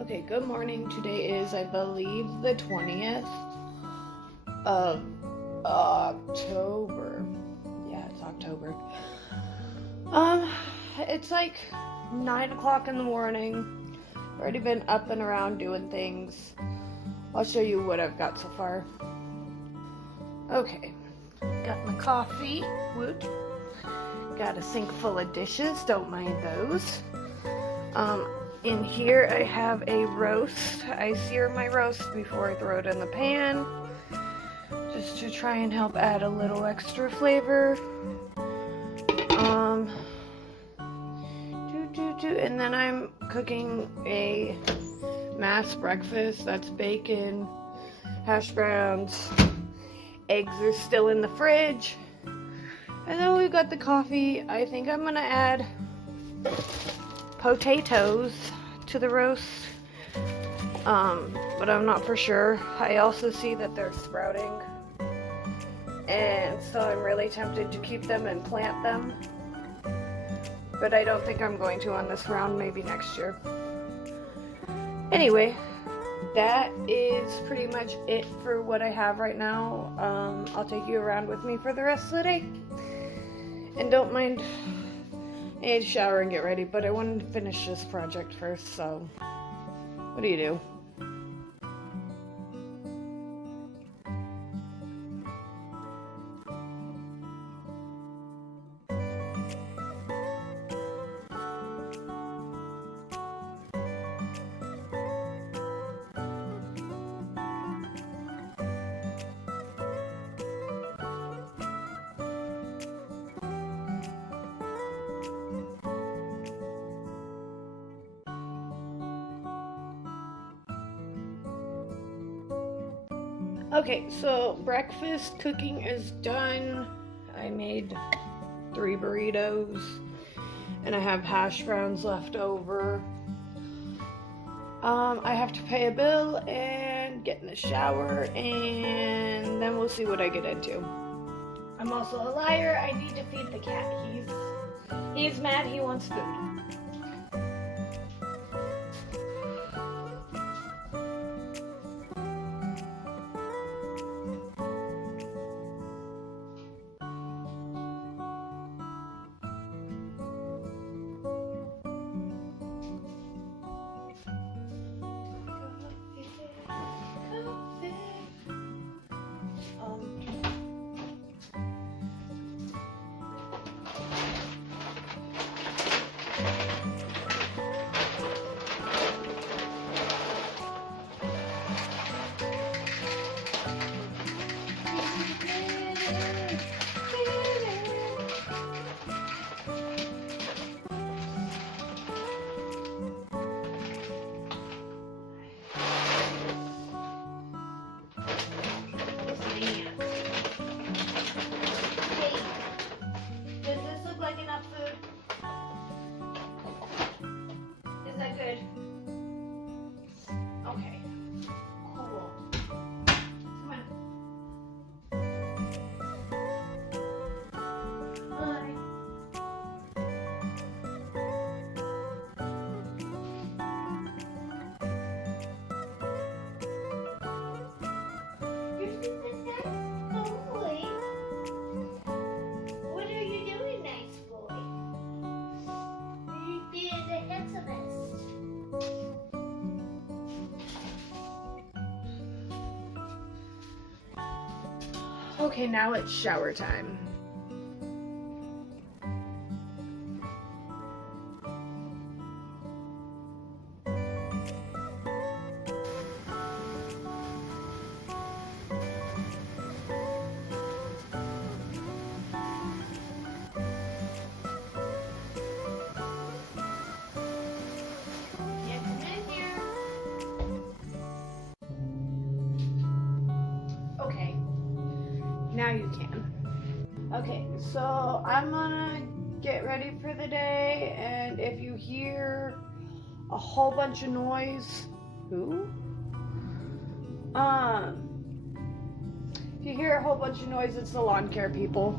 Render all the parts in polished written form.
Okay, good morning. Today is, I believe, the 20th of October. Yeah, it's October. It's like 9 o'clock in the morning. Already been up and around doing things. I'll show you what I've got so far. Okay, got my coffee. Woot. Got a sink full of dishes. Don't mind those. In here I have a roast. I sear my roast before I throw it in the pan, just to try and help add a little extra flavor. And then I'm cooking a mass breakfast. That's bacon, hash browns, eggs are still in the fridge, and then we've got the coffee. I think I'm gonna add potatoes to the roast, but I'm not for sure. I also see that they're sprouting, and so I'm really tempted to keep them and plant them, but I don't think I'm going to on this round, maybe next year. Anyway, that is pretty much it for what I have right now. I'll take you around with me for the rest of the day, and don't mind, I need to shower and get ready, but I wanted to finish this project first, so what do you do? Okay, so breakfast cooking is done. I made 3 burritos, and I have hash browns left over. I have to pay a bill and get in the shower, and then we'll see what I get into. I'm also a liar. I need to feed the cat. He's mad. He wants food. Okay, now it's shower time. Okay, now you can. Okay, so I'm gonna get ready for the day, and if you hear a whole bunch of noise, if you hear a whole bunch of noise, it's the lawn care people.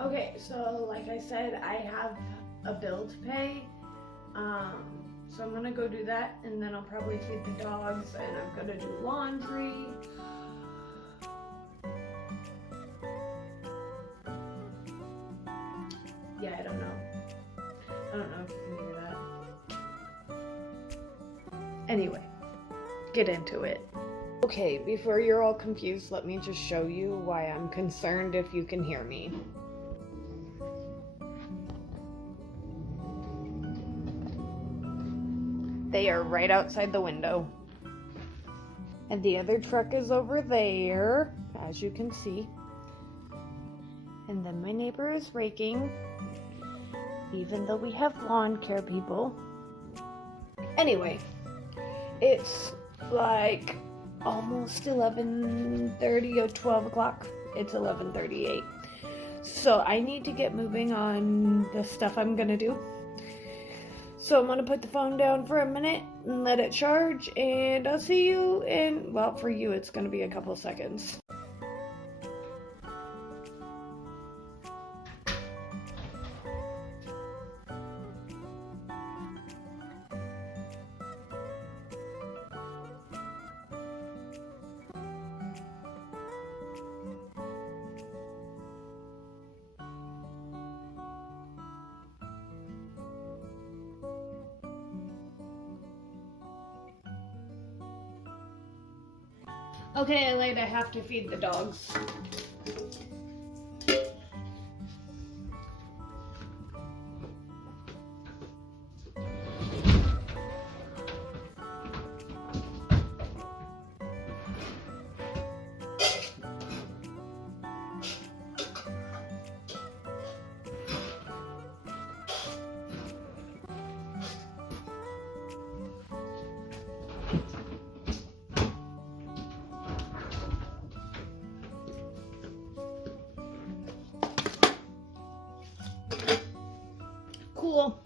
Okay, so like I said, I have a bill to pay. So I'm gonna go do that, and then I'll probably feed the dogs, and I'm gonna do laundry. Yeah, I don't know. I don't know if you can hear that. Anyway, get into it. Okay, before you're all confused, let me just show you why I'm concerned if you can hear me. They are right outside the window. And the other truck is over there, as you can see. And then my neighbor is raking, even though we have lawn care people. Anyway, it's like almost 11:30 or 12 o'clock. It's 11:38. So I need to get moving on the stuff I'm gonna do. So I'm gonna put the phone down for a minute and let it charge, and I'll see you in, well, for you it's gonna be a couple seconds. Okay, Elaine, I have to feed the dogs. Cool.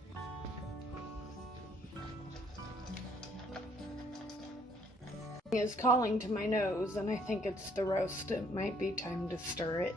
Is calling to my nose, and I think it's the roast. It might be time to stir it.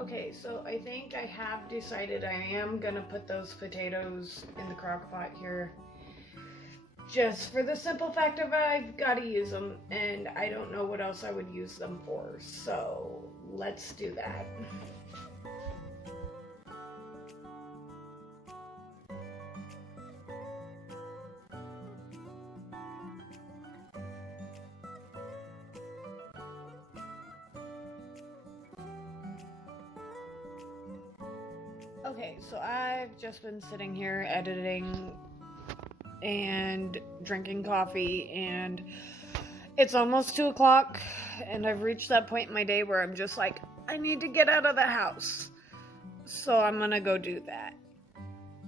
Okay, so I think I have decided I am gonna put those potatoes in the crock pot here. Just for the simple fact of I've gotta use them, and I don't know what else I would use them for, so let's do that. Okay, so I've just been sitting here editing and drinking coffee, and it's almost 2 o'clock, and I've reached that point in my day where I'm just like, I need to get out of the house. So I'm gonna go do that.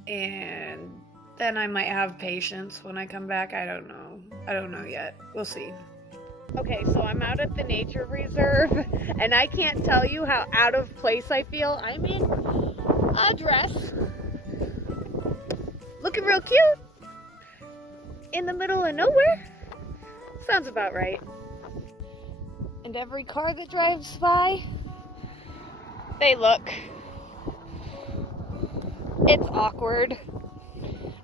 And then I might have patience when I come back. I don't know. I don't know yet. We'll see. Okay, so I'm out at the nature reserve, and I can't tell you how out of place I feel. I'm in a dress, looking real cute, in the middle of nowhere. Sounds about right. And every car that drives by, they look. It's awkward.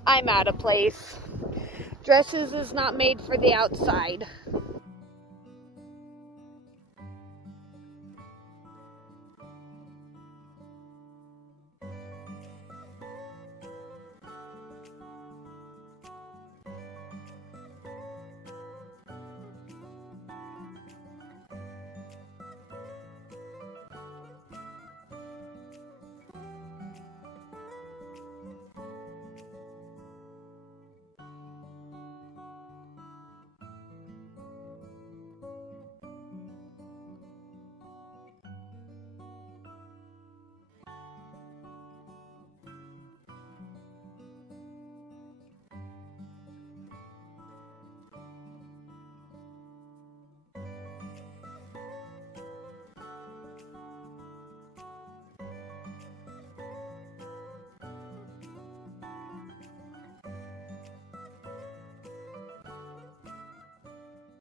I'm out of place. Dresses is not made for the outside.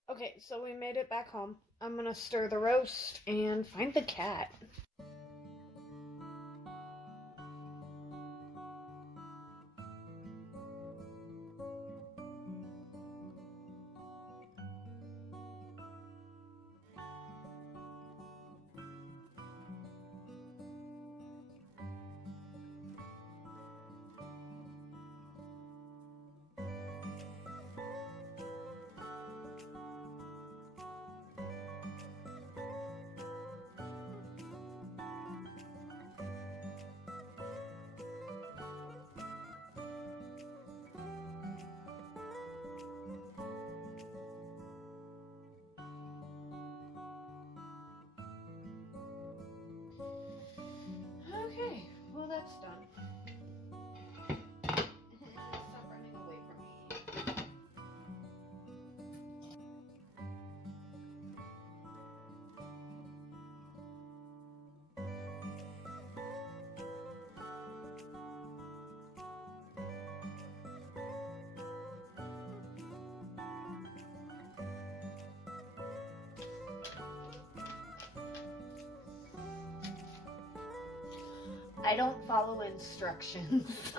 Okay, so we made it back home. I'm gonna stir the roast and find the cat. Okay, well that's done. Stop running away from me. I don't follow instructions.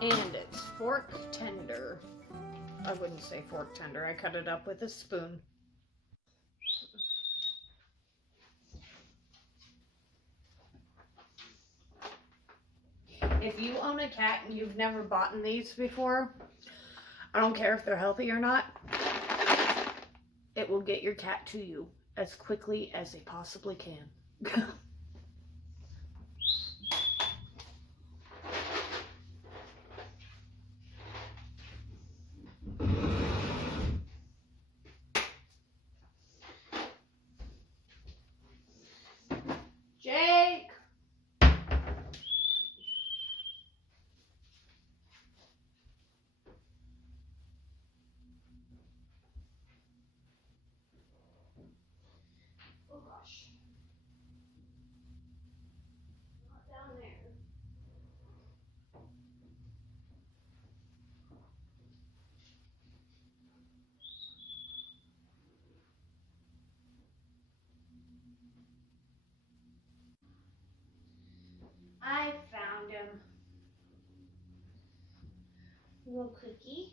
And it's fork tender. I wouldn't say fork tender. I cut it up with a spoon. If you own a cat and you've never bought these before, I don't care if they're healthy or not, it will get your cat to you as quickly as they possibly can. Jake! Oh gosh. Little cookie.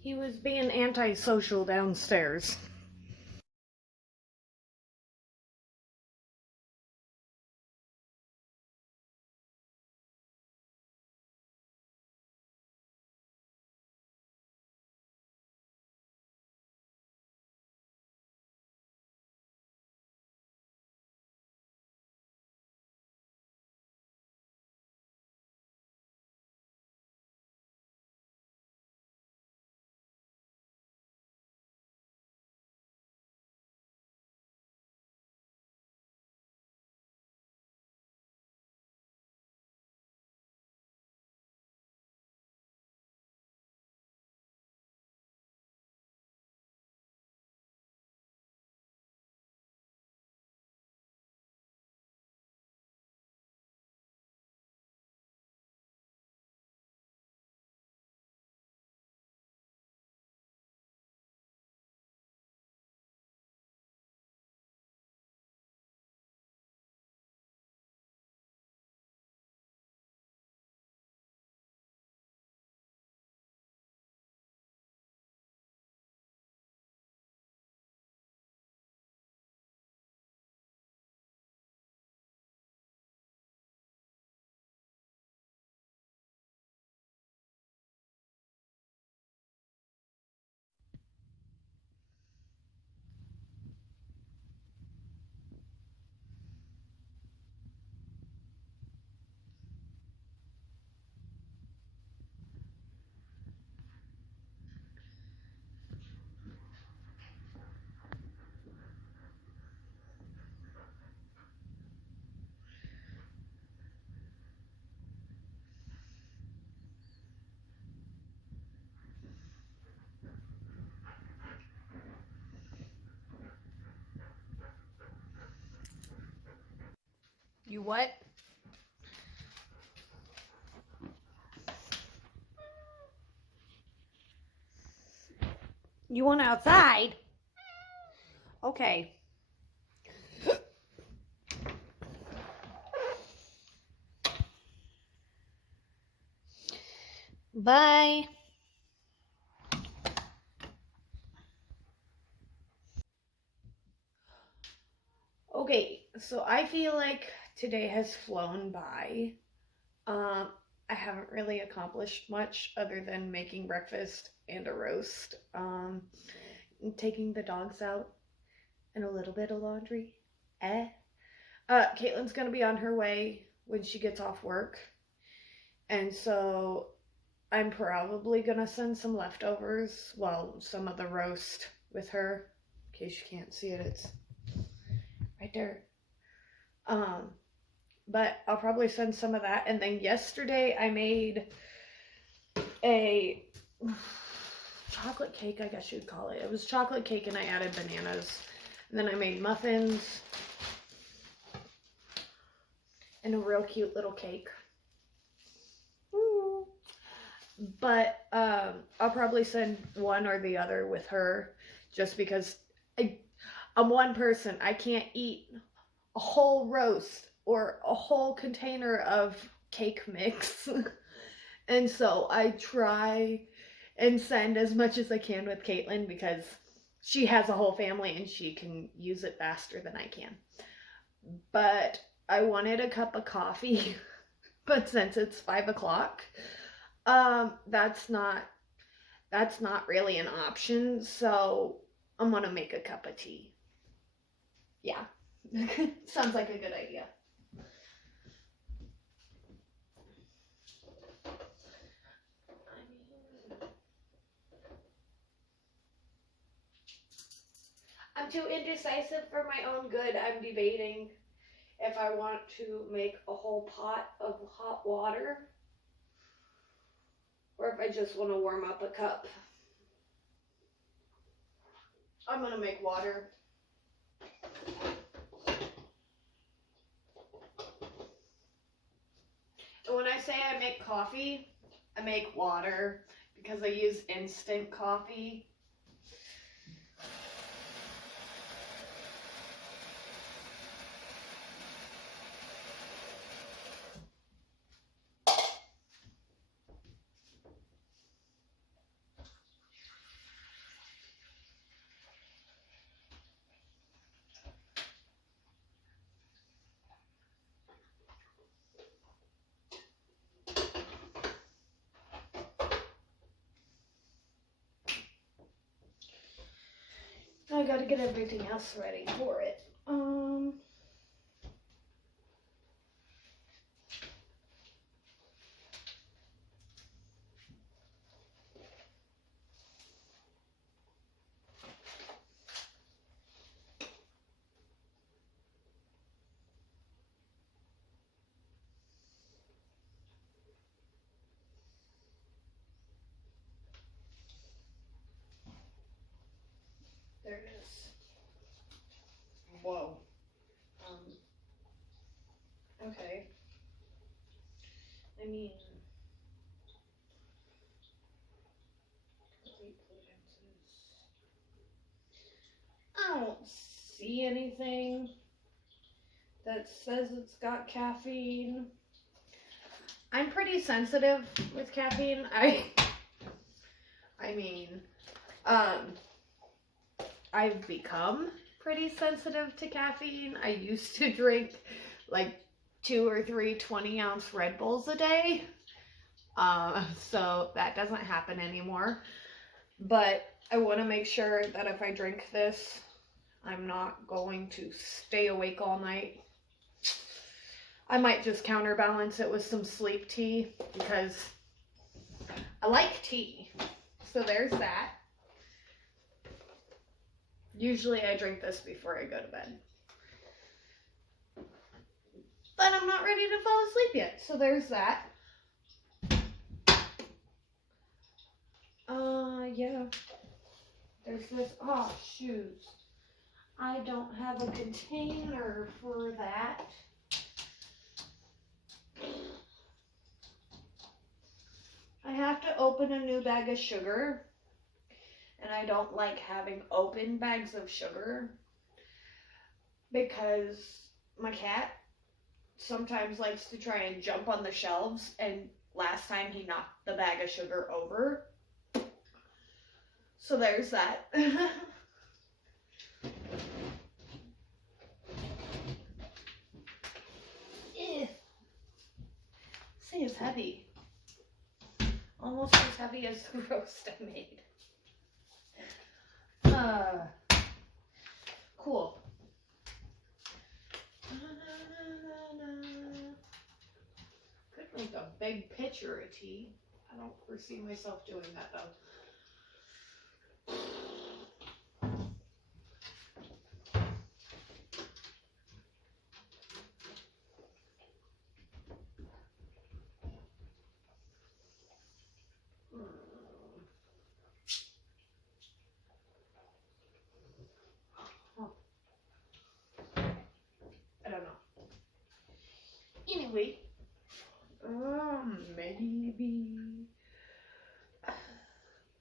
He was being antisocial downstairs. You what? You want outside? Okay. Bye. Okay, so I feel like today has flown by. Um, I haven't really accomplished much other than making breakfast and a roast. Taking the dogs out and a little bit of laundry. Eh. Caitlin's gonna be on her way when she gets off work, and so I'm probably gonna send some leftovers. Well, some of the roast with her. In case you can't see it, it's right there. Um, but I'll probably send some of that. And then yesterday I made a chocolate cake, I guess you'd call it. It was chocolate cake and I added bananas. And then I made muffins and a real cute little cake. Ooh. But I'll probably send one or the other with her just because I'm one person. I can't eat a whole roast or a whole container of cake mix. And so I try and send as much as I can with Caitlin because she has a whole family and she can use it faster than I can. But I wanted a cup of coffee, but since it's 5 o'clock, that's not really an option. So I'm gonna make a cup of tea. Yeah, sounds like a good idea. I'm too indecisive for my own good. I'm debating if I want to make a whole pot of hot water or if I just want to warm up a cup. I'm going to make water. When I say I make coffee, I make water because I use instant coffee. I gotta get everything else ready for it. There it is. Whoa. Okay. I mean, I don't see anything that says it's got caffeine. I'm pretty sensitive with caffeine. I mean, I've become pretty sensitive to caffeine. I used to drink like 2 or 3 20-ounce Red Bulls a day. So that doesn't happen anymore. But I want to make sure that if I drink this, I'm not going to stay awake all night. I might just counterbalance it with some sleep tea because I like tea. So there's that. Usually I drink this before I go to bed. But I'm not ready to fall asleep yet. So there's that. Yeah. There's this. Oh, shoes. I don't have a container for that. I have to open a new bag of sugar. And I don't like having open bags of sugar because my cat sometimes likes to try and jump on the shelves, and last time he knocked the bag of sugar over. So there's that. See, it's heavy. Almost as heavy as the roast I made. Cool. Could make a big pitcher of tea. I don't foresee myself doing that though. I don't know. Anyway, maybe. But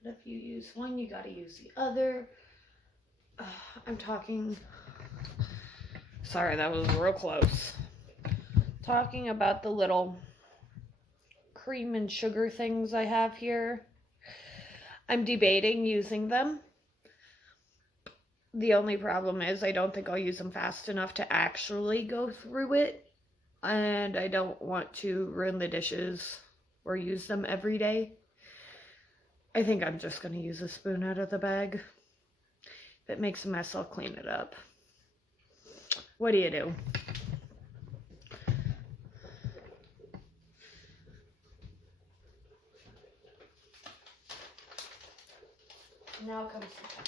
if you use one, you gotta use the other. I'm talking. Sorry, that was real close. Talking about the little cream and sugar things I have here. I'm debating using them. The only problem is I don't think I'll use them fast enough to actually go through it. And I don't want to ruin the dishes or use them every day. I think I'm just going to use a spoon out of the bag. If it makes a mess, I'll clean it up. What do you do? Now comes the top.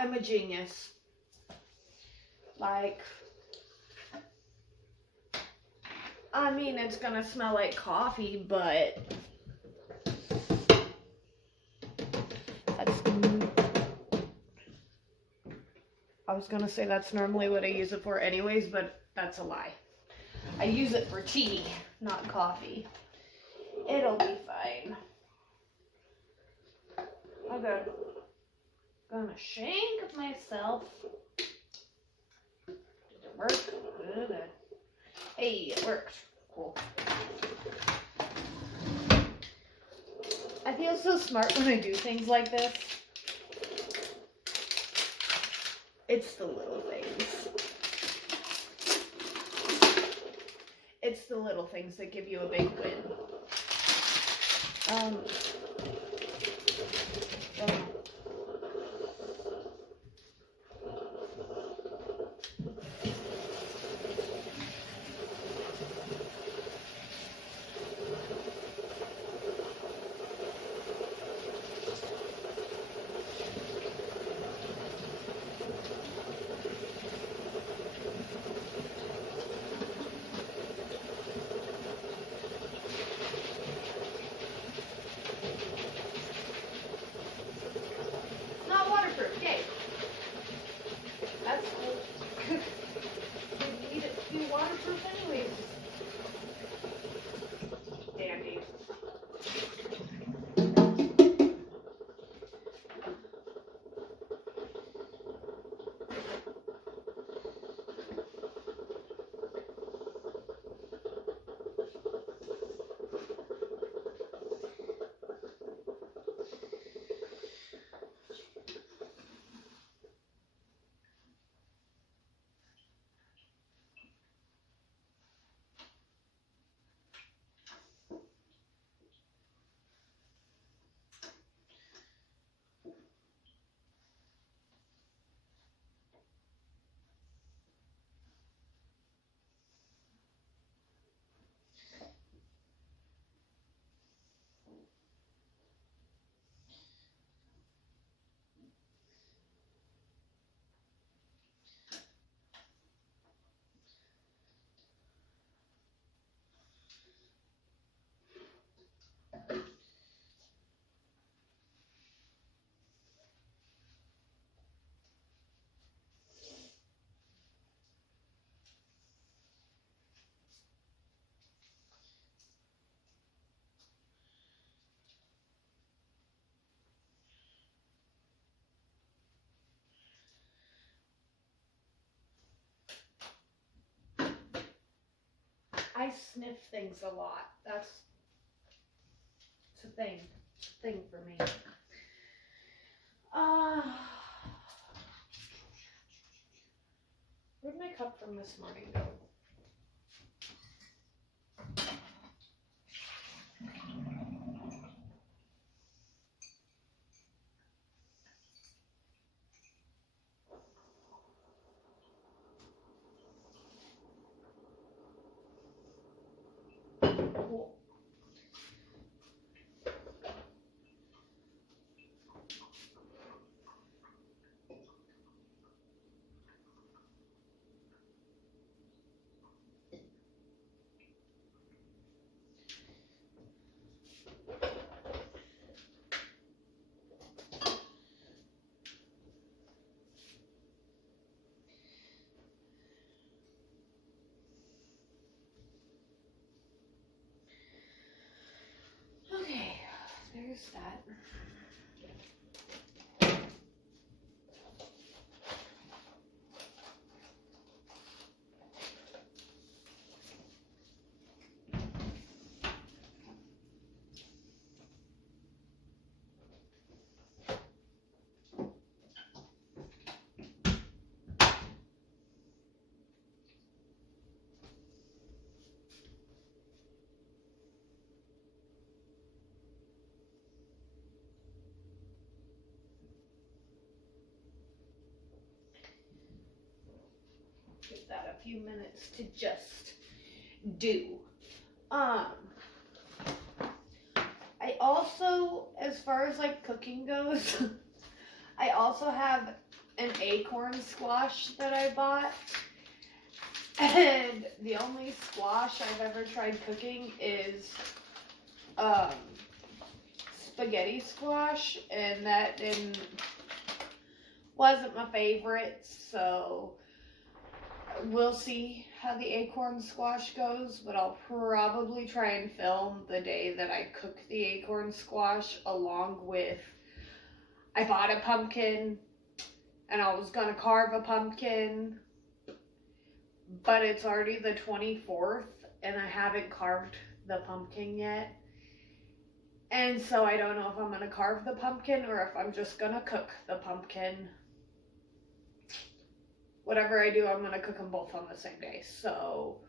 I'm a genius. Like, I mean, it's gonna smell like coffee, but I was gonna say that's normally what I use it for anyways, but that's a lie. I use it for tea, not coffee. It'll be fine. Okay. Gonna shank myself. Did it work? Good. Hey, it worked. Cool. I feel so smart when I do things like this. It's the little things. It's the little things that give you a big win. Not waterproof, yay. That's cool. We need it to be waterproof anyways. Dandy. I sniff things a lot. It's a thing. It's a thing for me. Where'd my cup from this morning go? Cool. Okay, there's that. Give that a few minutes to just do. I also, as far as like cooking goes, I also have an acorn squash that I bought. And the only squash I've ever tried cooking is spaghetti squash, and that wasn't my favorite, so we'll see how the acorn squash goes, but I'll probably try and film the day that I cook the acorn squash along with, I bought a pumpkin and I was gonna carve a pumpkin, but it's already the 24th and I haven't carved the pumpkin yet. And so I don't know if I'm gonna carve the pumpkin or if I'm just gonna cook the pumpkin. Whatever I do, I'm gonna cook them both on the same day. So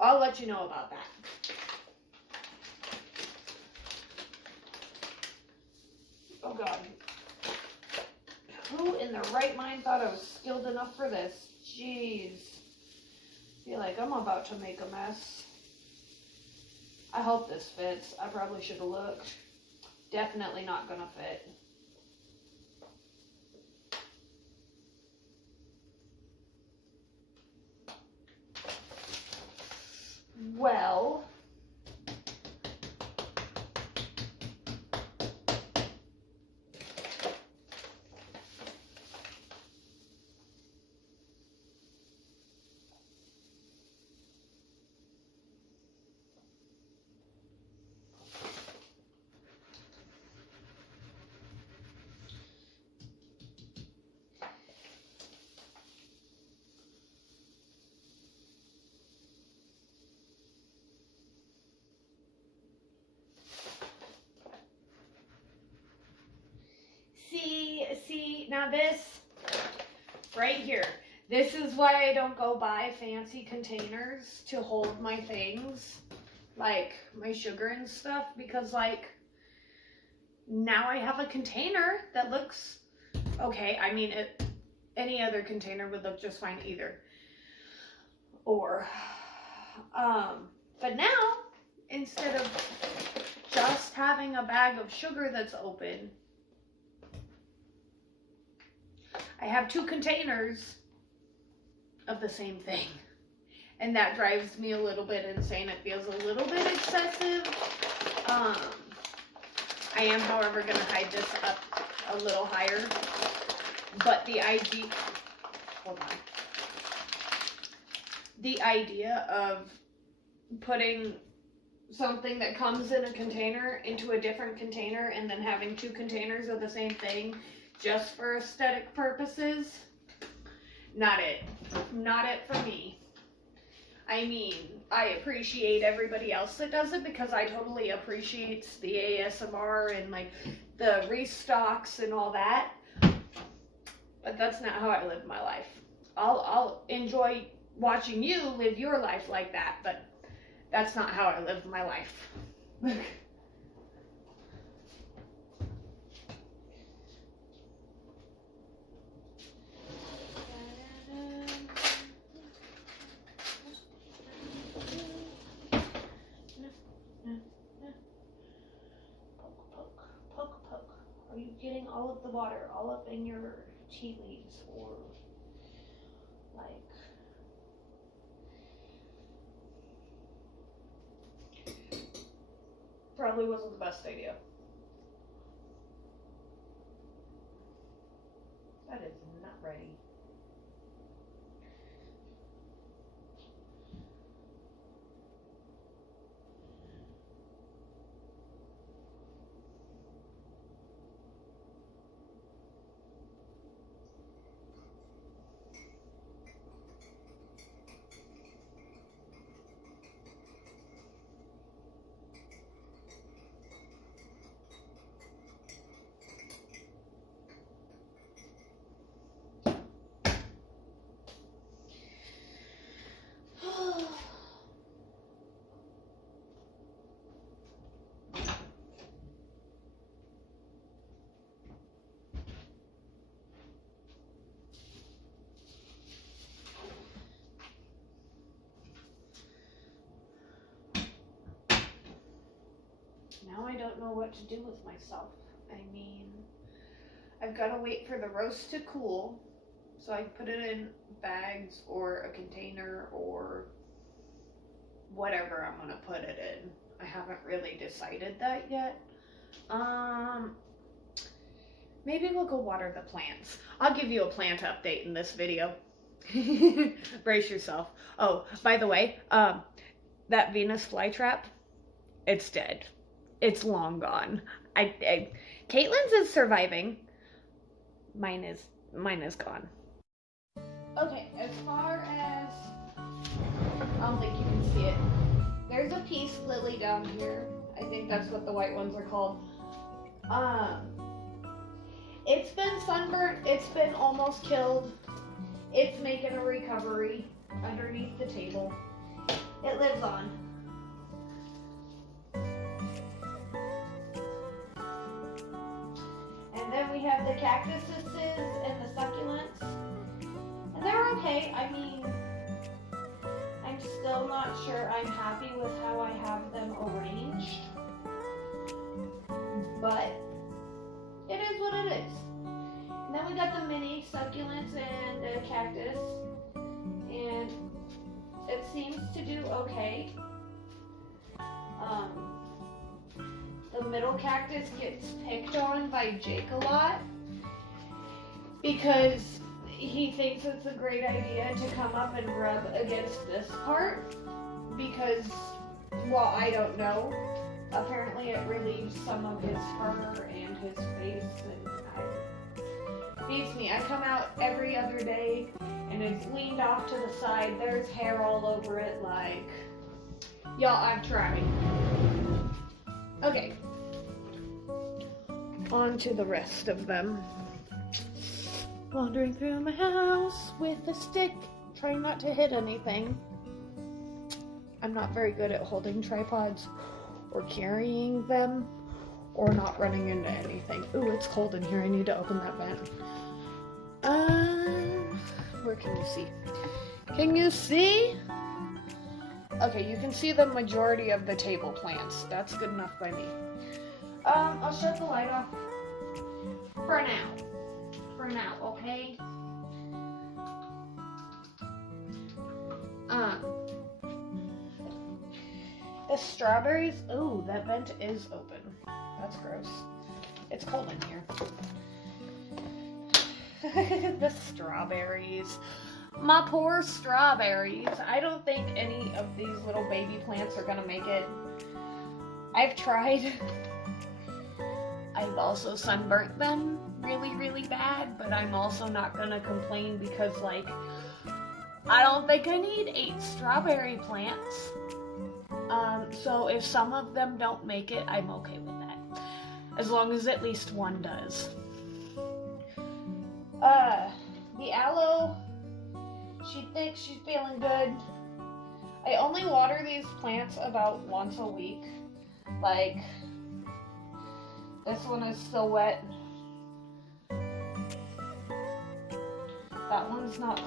I'll let you know about that. Oh God. Who in their right mind thought I was skilled enough for this? Jeez. Feel like I'm about to make a mess. I hope this fits. I probably should have looked. Definitely not gonna fit. Well, see, now this right here, this is why I don't go buy fancy containers to hold my things, like my sugar and stuff, because like now I have a container that looks okay. I mean, any other container would look just fine either. Or, but now instead of just having a bag of sugar that's open, I have 2 containers of the same thing. And that drives me a little bit insane. It feels a little bit excessive. I am, however, going to hide this up a little higher. But the idea, hold on. The idea of putting something that comes in a container into a different container and then having 2 containers of the same thing just for aesthetic purposes, not it. Not it for me. I mean, I appreciate everybody else that does it because I totally appreciate the ASMR and like the restocks and all that. But that's not how I live my life. I'll enjoy watching you live your life like that, but that's not how I live my life. Are you getting all of the water all up in your tea leaves, or like probably wasn't the best idea. That is not ready. Now I don't know what to do with myself. I mean, I've got to wait for the roast to cool so I can put it in bags or a container or whatever I'm going to put it in. I haven't really decided that yet. Maybe we'll go water the plants. I'll give you a plant update in this video. Brace yourself. Oh, by the way, that Venus flytrap, it's dead. It's long gone. Caitlin's is surviving. Mine is gone. Okay, as far as, I don't think you can see it. There's a peace lily down here. I think that's what the white ones are called. It's been sunburnt. It's been almost killed. It's making a recovery underneath the table. It lives on. And then we have the cactuses and the succulents. And they're okay. I mean, I'm still not sure I'm happy with how I have them arranged. But it is what it is. And then we got the mini succulents and the cactus. And it seems to do okay. The middle cactus gets picked on by Jake a lot because he thinks it's a great idea to come up and rub against this part because, well, I don't know. Apparently it relieves some of his fur and his face, and beats me. I come out every other day and it's leaned off to the side. There's hair all over it, like, y'all, I've tried. Okay. On to the rest of them. Wandering through my house with a stick, trying not to hit anything. I'm not very good at holding tripods or carrying them or not running into anything. Ooh, it's cold in here. I need to open that vent. Where can you see? Can you see? Okay, you can see the majority of the table plants. That's good enough by me. I'll shut the light off for now. For now, okay? The strawberries. Ooh, that vent is open. That's gross. It's cold in here. The strawberries. My poor strawberries. I don't think any of these little baby plants are gonna make it. I've tried. I've also sunburnt them really, really bad, but I'm also not gonna complain because, like, I don't think I need 8 strawberry plants. So if some of them don't make it, I'm okay with that. As long as at least one does. The aloe, she thinks she's feeling good. I only water these plants about once a week. Like, this one is still wet. That one's not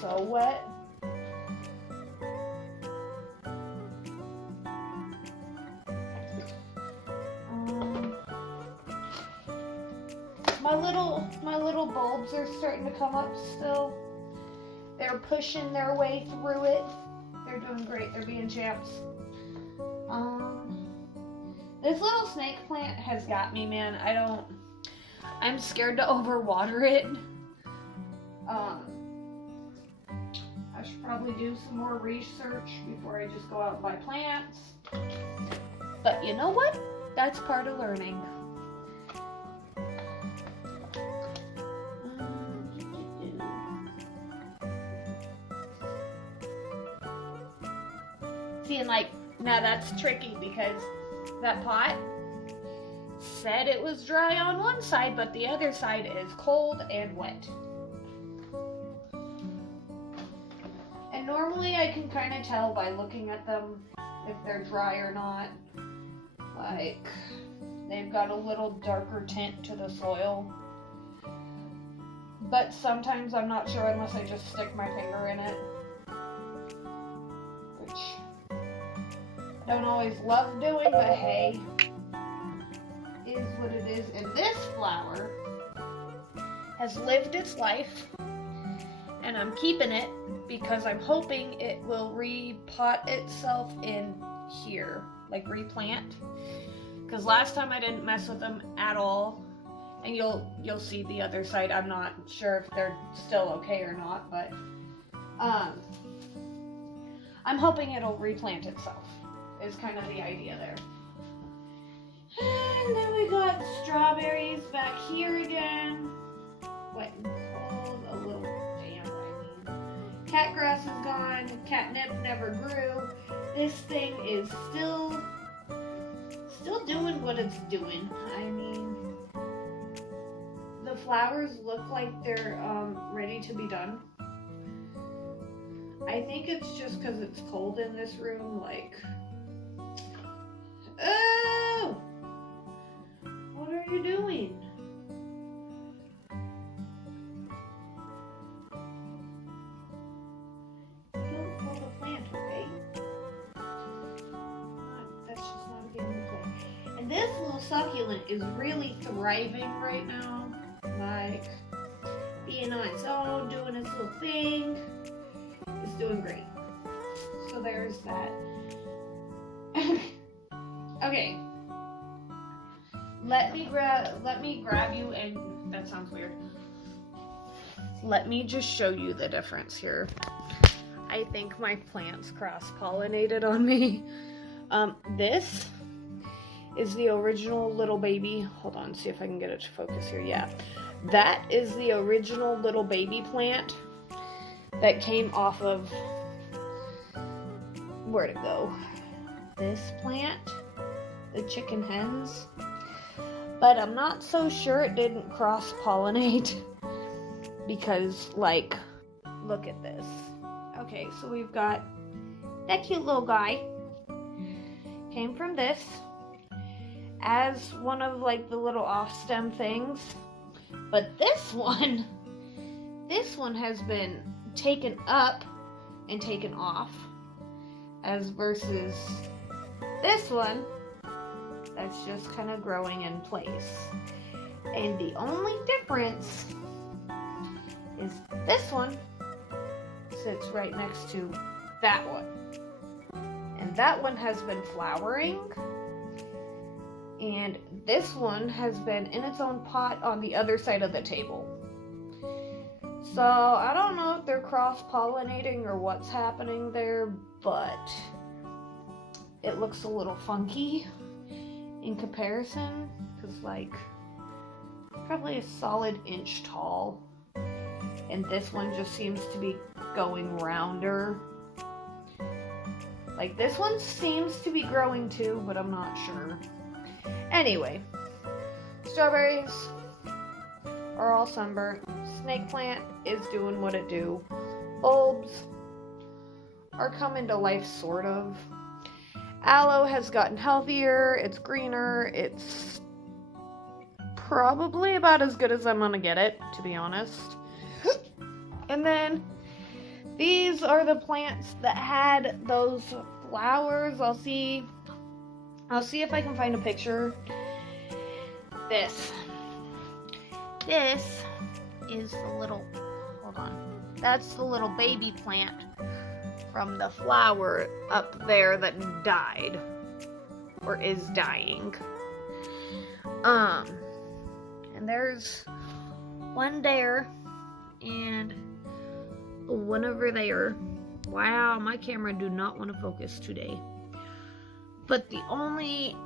so wet. My little bulbs are starting to come up still. They're pushing their way through it. They're doing great. They're being champs. This little snake plant has got me, man. I'm scared to overwater it. I should probably do some more research before I just go out and buy plants. But you know what? That's part of learning. And like, now that's tricky because that pot said it was dry on one side, but the other side is cold and wet. And normally I can kind of tell by looking at them if they're dry or not. Like, they've got a little darker tint to the soil. But sometimes I'm not sure unless I just stick my finger in it. Don't always love doing, but hey, is what it is. And this flower has lived its life, and I'm keeping it because I'm hoping it will repot itself in here, like replant. Because last time I didn't mess with them at all, and you'll see the other side. I'm not sure if they're still okay or not, but I'm hoping it'll replant itself, is kind of the idea there. And then we got strawberries back here again. Wet and cold, a little damp, I mean. Cat grass is gone, catnip never grew. This thing is still doing what it's doing. I mean, the flowers look like they're ready to be done. I think it's just because it's cold in this room, like, oh, what are you doing? Don't pull the plant, okay? That's just not a game to play. And this little succulent is really thriving right now, like, being on its own, doing its little thing. It's doing great. So there's that. Okay. Let me grab you, and that sounds weird. Let me just show you the difference here. I think my plants cross-pollinated on me. This is the original little baby. Hold on, see if I can get it to focus here. Yeah. That is the original little baby plant that came off of, where'd it go? This plant, the chicken hens. But I'm not so sure it didn't cross-pollinate because, like, look at this. Okay, so we've got that cute little guy. Came from this as one of, like, the little off-stem things. But this one has been taken up and taken off, as versus this one that's just kind of growing in place. And the only difference is this one sits right next to that one, and that one has been flowering, and this one has been in its own pot on the other side of the table. So, I don't know if they're cross-pollinating or what's happening there, but it looks a little funky in comparison, because, like, probably a solid inch tall, and this one just seems to be going rounder. Like, this one seems to be growing too, but I'm not sure. Anyway, strawberries are all sunburnt. Snake plant is doing what it do. Bulbs are coming to life, sort of. Aloe has gotten healthier, it's greener, it's probably about as good as I'm gonna get it, to be honest. And then these are the plants that had those flowers. I'll see if I can find a picture. This is the little, hold on, that's the little baby plant from the flower up there that died, or is dying. And there's one there, and one over there. Wow, my camera do not want to focus today. But the only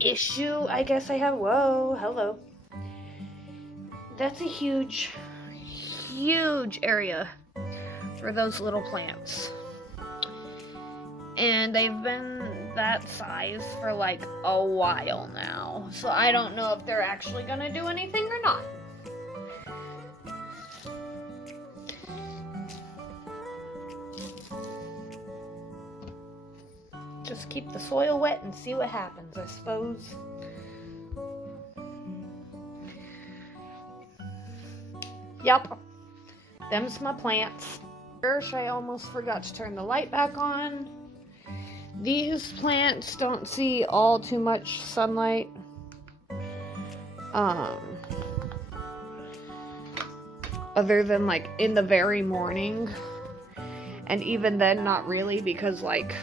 issue I guess I have, whoa, hello. That's a huge area for those little plants. And they've been that size for like a while now. So I don't know if they're actually gonna do anything or not. Just keep the soil wet and see what happens, I suppose. Yep, them's my plants. Gosh, I almost forgot to turn the light back on. These plants don't see all too much sunlight. Other than like in the very morning. And even then, not really, because like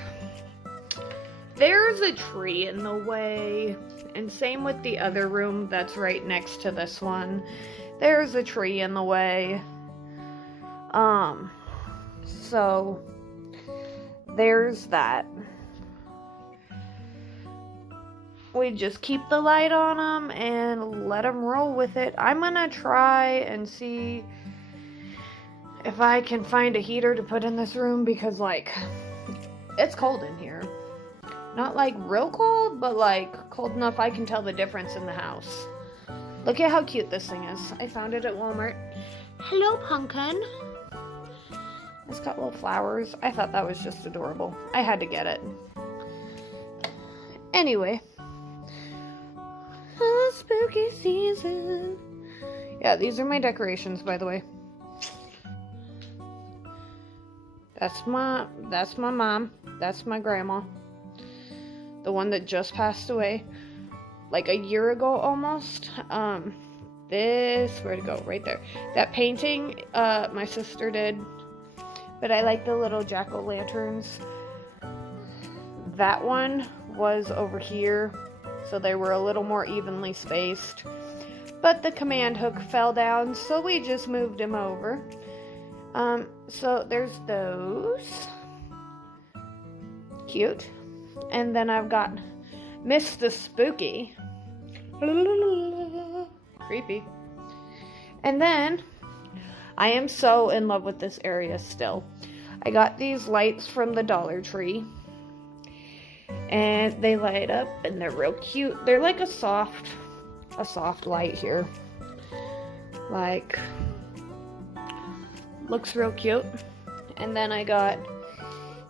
there's a tree in the way. And same with the other room that's right next to this one. There's a tree in the way. So there's that. We just keep the light on them and let them roll with it. I'm gonna try and see if I can find a heater to put in this room, because like it's cold in here. Not like real cold, but like cold enough I can tell the difference in the house. Look at how cute this thing is. I found it at Walmart. Hello, pumpkin. It's got little flowers. I thought that was just adorable. I had to get it. Anyway. Spooky season. Yeah, these are my decorations, by the way. That's my mom. That's my grandma. The one that just passed away. Like a year ago almost. Where'd it go? Right there. That painting, my sister did. But I like the little jack-o'-lanterns. That one was over here, so they were a little more evenly spaced. But the command hook fell down, so we just moved him over. So there's those. Cute. And then I've got Miss the Spooky. Creepy. And then I am so in love with this area still. I got these lights from the Dollar Tree. And they light up and they're real cute. They're like a soft light here. Like, looks real cute. And then I got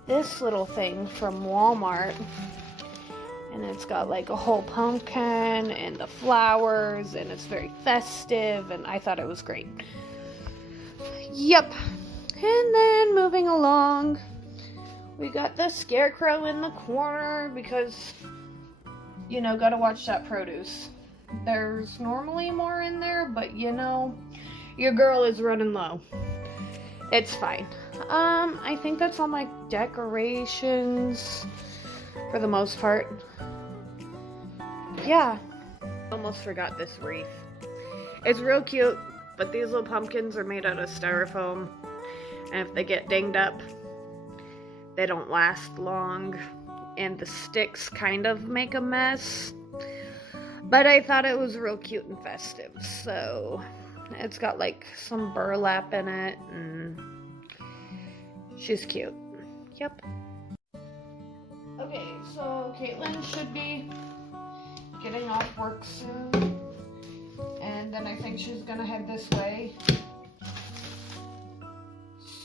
this little thing from Walmart. And it's got like a whole pumpkin and the flowers, and it's very festive, and I thought it was great. Yep. And then moving along, we got the scarecrow in the corner because, you know, gotta watch that produce. There's normally more in there, but you know, your girl is running low. It's fine. I think that's all my decorations for the most part. Yeah. Almost forgot this wreath. It's real cute, but these little pumpkins are made out of styrofoam, and if they get dinged up, they don't last long, and the sticks kind of make a mess. But I thought it was real cute and festive, so it's got like some burlap in it, and she's cute. Yep. Okay, so Caitlin should be getting off work soon, and then I think she's gonna head this way.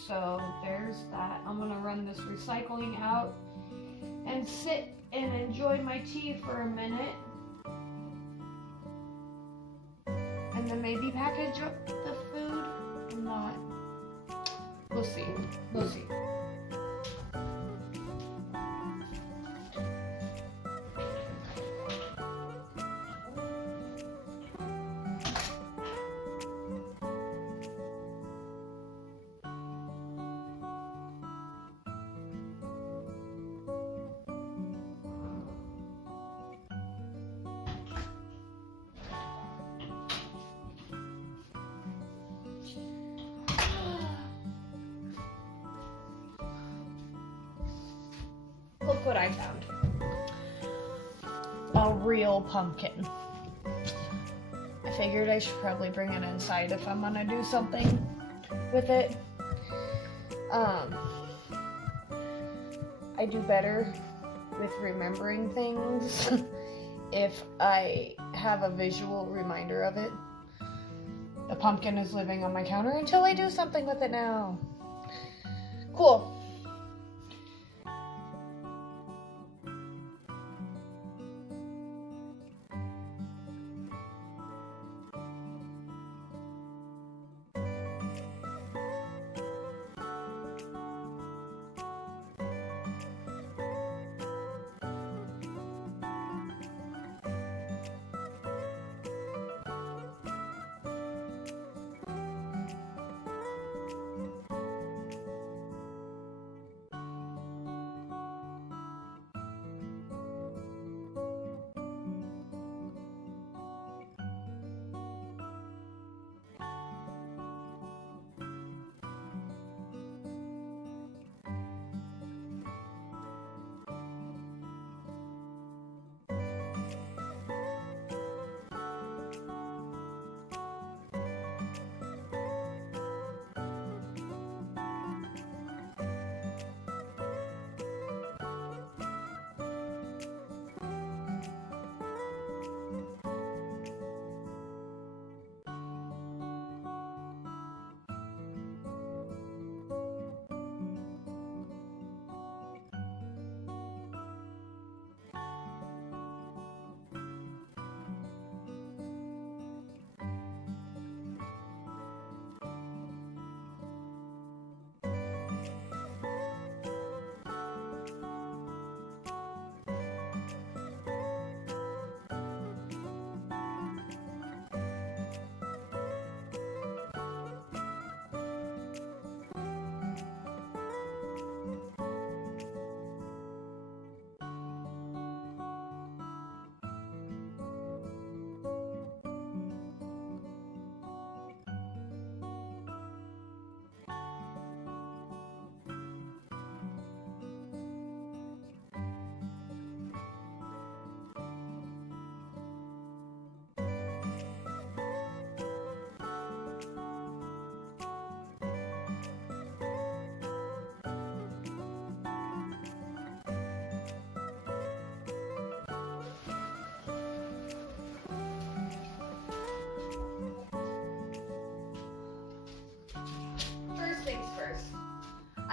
So there's that. I'm gonna run this recycling out and sit and enjoy my tea for a minute, and then maybe package up the food or not. We'll see. We'll see. Look what I found. A real pumpkin. I figured I should probably bring it inside if I'm gonna do something with it. I do better with remembering things if I have a visual reminder of it. The pumpkin is living on my counter until I do something with it now. Cool.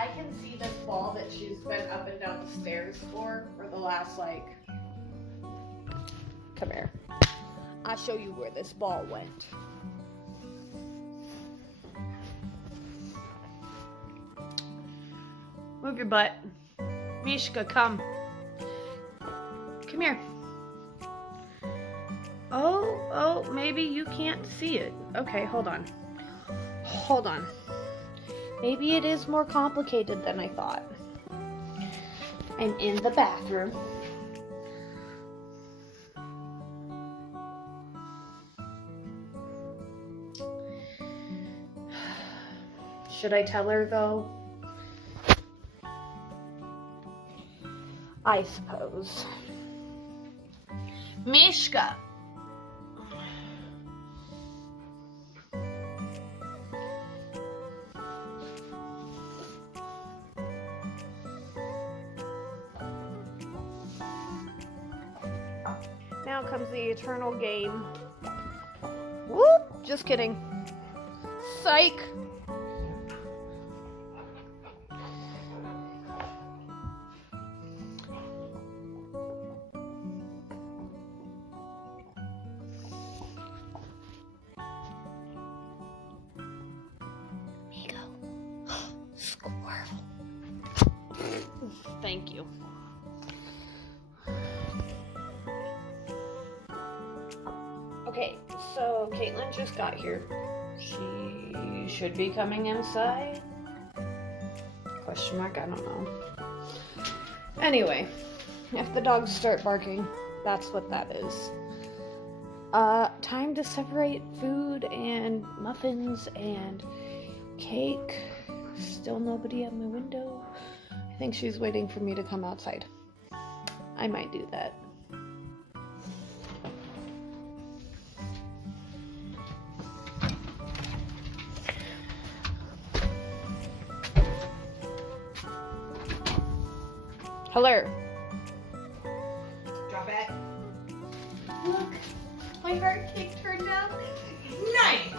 I can see this ball that she's been up and down the stairs for the last, like, come here. I'll show you where this ball went. Move your butt. Mishka, come. Come here. Oh, maybe you can't see it. Okay, hold on. Hold on. Maybe it is more complicated than I thought. I'm in the bathroom. Should I tell her though? I suppose. Mishka. Now comes the eternal game. Whoop! Just kidding. Psych! Squirrel. Thank you. Okay, so Caitlin just got here. She should be coming inside. Question mark, I don't know. Anyway, if the dogs start barking, that's what that is. Time to separate food and muffins and cake. Still nobody at my window. I think she's waiting for me to come outside. I might do that. Hello. Drop it. Look, my heart cake turned out. Nice.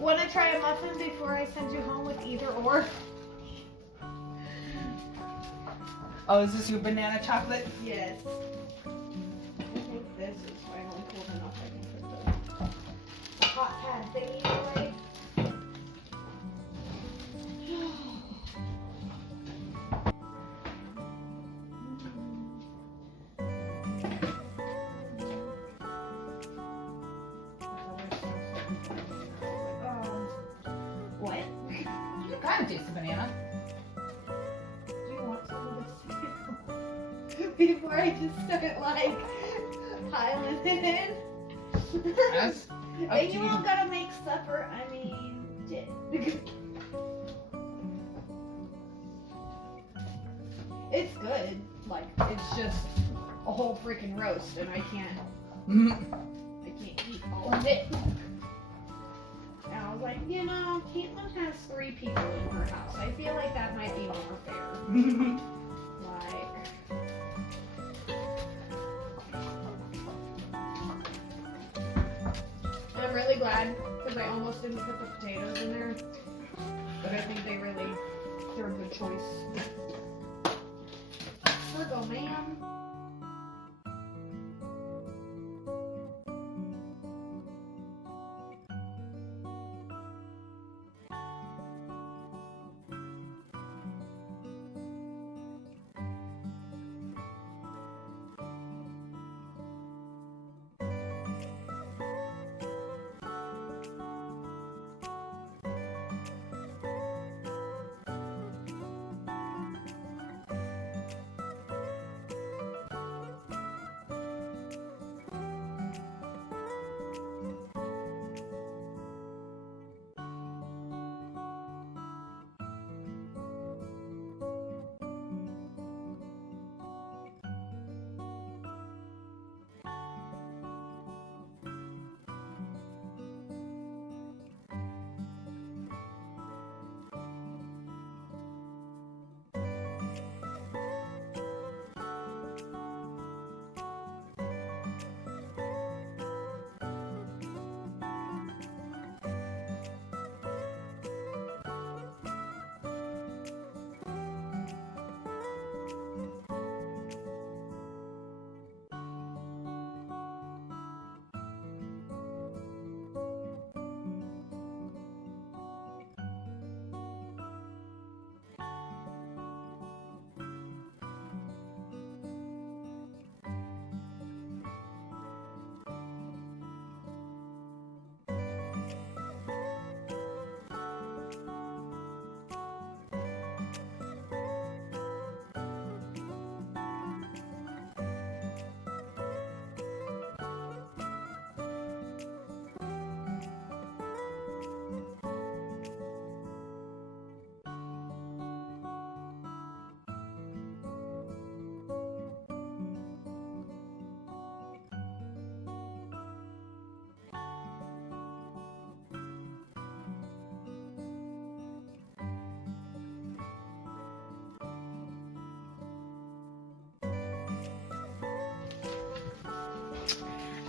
Want to try a muffin before I send you home with either or? Oh, is this your banana chocolate? Yes. I think this is finally cold enough. I can put the hot pad thingy away. What? You kind of taste the banana. Do you want some of this before I just start like piling it in? Yes. And you all gotta make supper. I mean, shit. It's good. Like it's just a whole freaking roast, and I can't eat all of it. And I was like, you know, Caitlin has 3 people in her house. I feel like that might be more fair. Like, I'm really glad because I almost didn't put the potatoes in there, but I think they're a good choice. Here we go, ma'am.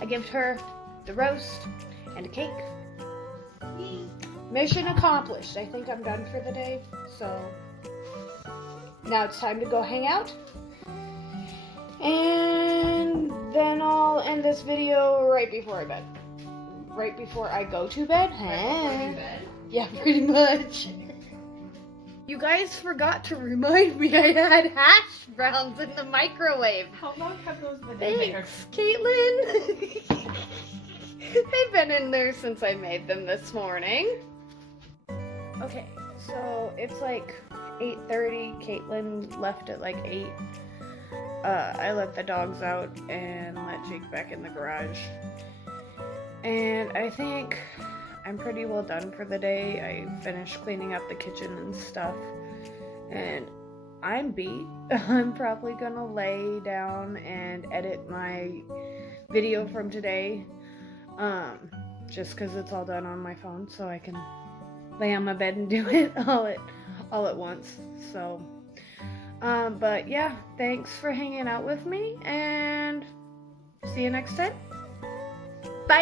I gave her the roast and a cake. Mission accomplished. I think I'm done for the day. So now it's time to go hang out. And then I'll end this video right before bed. Right before I go to bed? Yeah, pretty much. You guys forgot to remind me I had hash browns in the microwave. How long have those been Thanks, Caitlin. They've been in there since I made them this morning. Okay, so it's like 8:30. Caitlin left at like 8. I let the dogs out and let Jake back in the garage. And I think I'm pretty well done for the day. I finished cleaning up the kitchen and stuff. And I'm beat. I'm probably gonna lay down and edit my video from today. Just because it's all done on my phone, so I can lay on my bed and do it all at once. So, but yeah, thanks for hanging out with me, and see you next time.